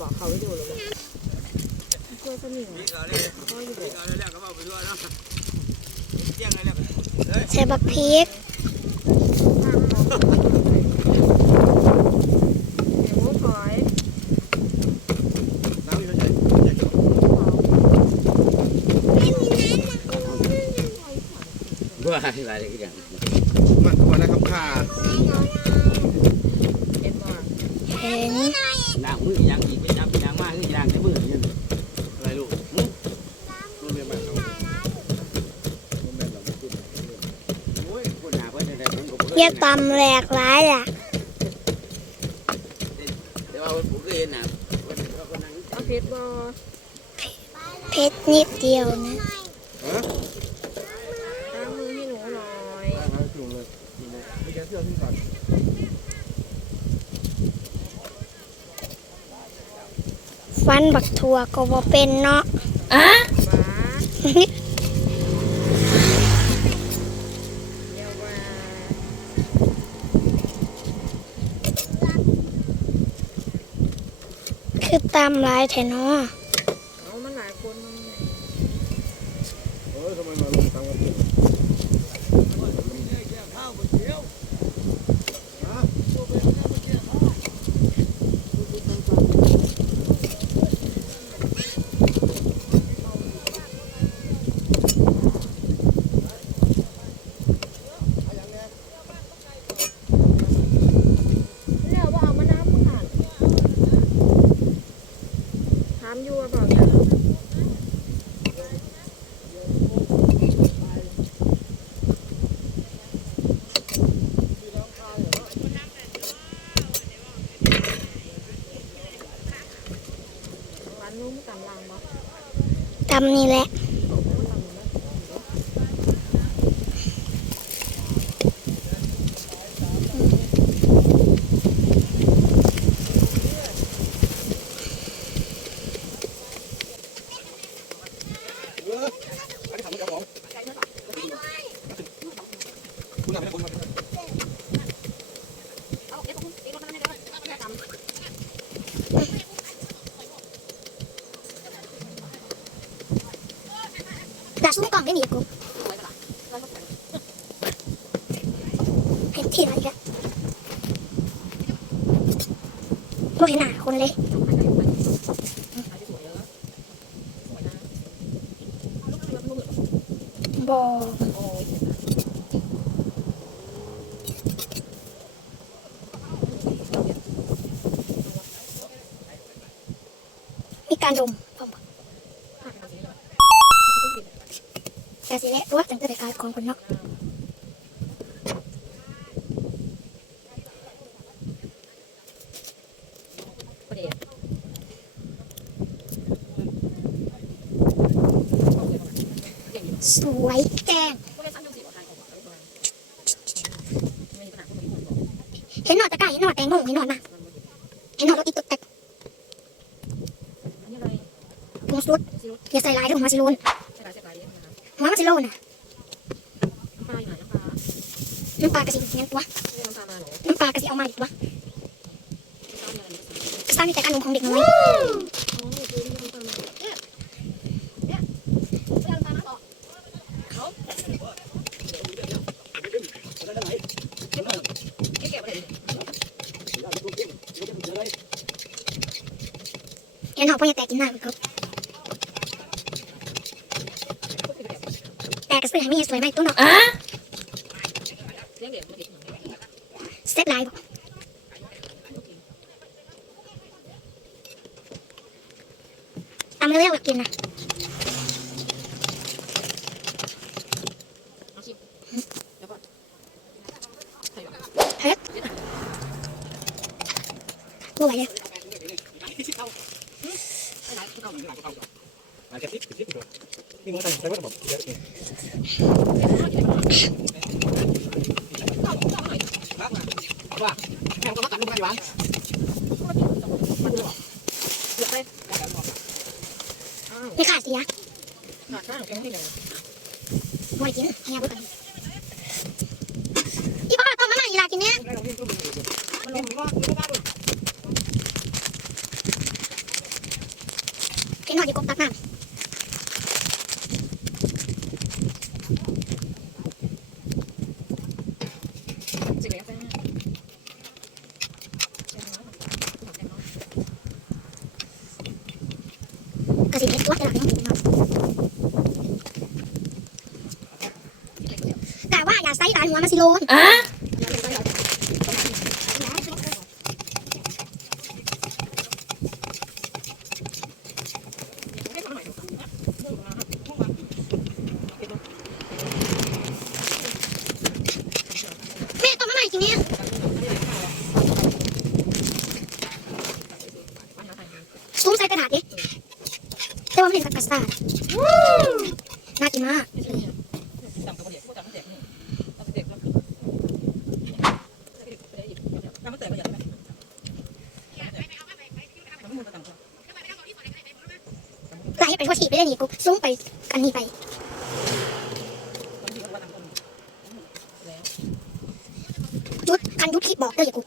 บอกเขาไว้อยู่เลยกล้วยสนิทพี่ก็เลยพี่ก็เลยแล้วก็บอกไปด้วยเนาะเที่ยงเลยแล้วก็เฮ้ยใส่บักพริกเดี๋ยวมุกหอยน้ำอยู่เฉยๆอย่าเกี่ยวว่าอะไรอะไรกันอย่างมันตัวนะครับค่าเอ็นบอกเห็นนางมือยังอีก ไม่ยังยังมากคือยางในมือนี่อะไรลูกโรงเรียนบ้านเขาโรงเรียนเราไม่ขึ้นโอ้ยคนหาเพื่อนได้ผมก็เยียบตำแหลกร้ายล่ะแต่ว่าผมก็เห็นนะคนคนนั้นเอาเพชรบอเพชรนิดเดียวนะฮะล้างมือให้หนูหน่อยได้ครับจุ่มเลยนี่นะพี่แกเสื้อพี่ก่อน ฟันบักถั่วก็บ่เป็นเนาะบ้าเดี๋ยวว่าคือตำลายแทเนาะ เอามันหลายคนมัน โอ้ยทำไมมาลงตังค์กันเยอะฮะ เนี่ยว่าเอามาน้ำมึงหันถามอยู่ว่าบอกเนี่ย ร้านนู้นไม่ตามรางบ่ ตำนี่แหละ เอออันนี้ทำให้เจ้าของคุณทำให้คนมา ด่าสู้กล่ องได้หนีกูเห็นที่ไหนกันบ่เห็นหน้าคนเลยบอมีการดม Zoals je net hoort, dan ben ik uitgekomen สวยแจ้งเห็นหนอตะกาเห็นหนอแตงโมเห็นหนอมาเห็นหนอรถอีตุกตักผงสุดอย่าใส่ลายด้วยผงมาซิลูน หัวมันสิโลนอะน้ำปลากระสิเงี้ยตัวน้ำปลากระสิเอามาอีกตัวสร้างมีแต่การนมของเด็กน้อยเห็นหนอดพ่ออย่าแตกกินหน้ามันครับ แต่กระสือให้มีสวยไหมตัวหนอเซ็ตลายบอกตามเร็วๆอยากกินนะเฮ้ยไม่ไหวเลย อาจจะติดติดตัวนี่มันตั้งใจว่าแบเยอะเองว่าแข่งก็มากันลูกกันอยู่บ้างไม่ขาดเสียหนักข้างแกงที่ไหนไม่กินให้ยาบุกันอีพ่อทำมาหน่อยอีลากินเนี้ย มันลงที่ตู้มันลงว่ามันว่า เห็นหน่อยอย่ากบตักน้ สิเหลือจ้าำกระสีเล็กตัวแต่ละไม่ต้องกินมาก แต่ว่าอย่าใส่ตาหัวมันสิโลน อะ แม่ต้มมาใหม่จริงเนี่ยซุ้มใส่กระดาษดิแต่ว่าไม่เห็นกับกระสาดน่ากินมาก จับตัวเดียวจับมันแตกนี่จับมันแตกแล้ วจับมันแตกก็อย่าได้ไหมมันมุนตะต่ำกไหลไปทั่วทีไปได้นี่กูซุ้มไปกันนี่ไปคนที่ว่าต่ำกว่าแล้วยุดคันยุดคลิปบอกเด้ออย่ากู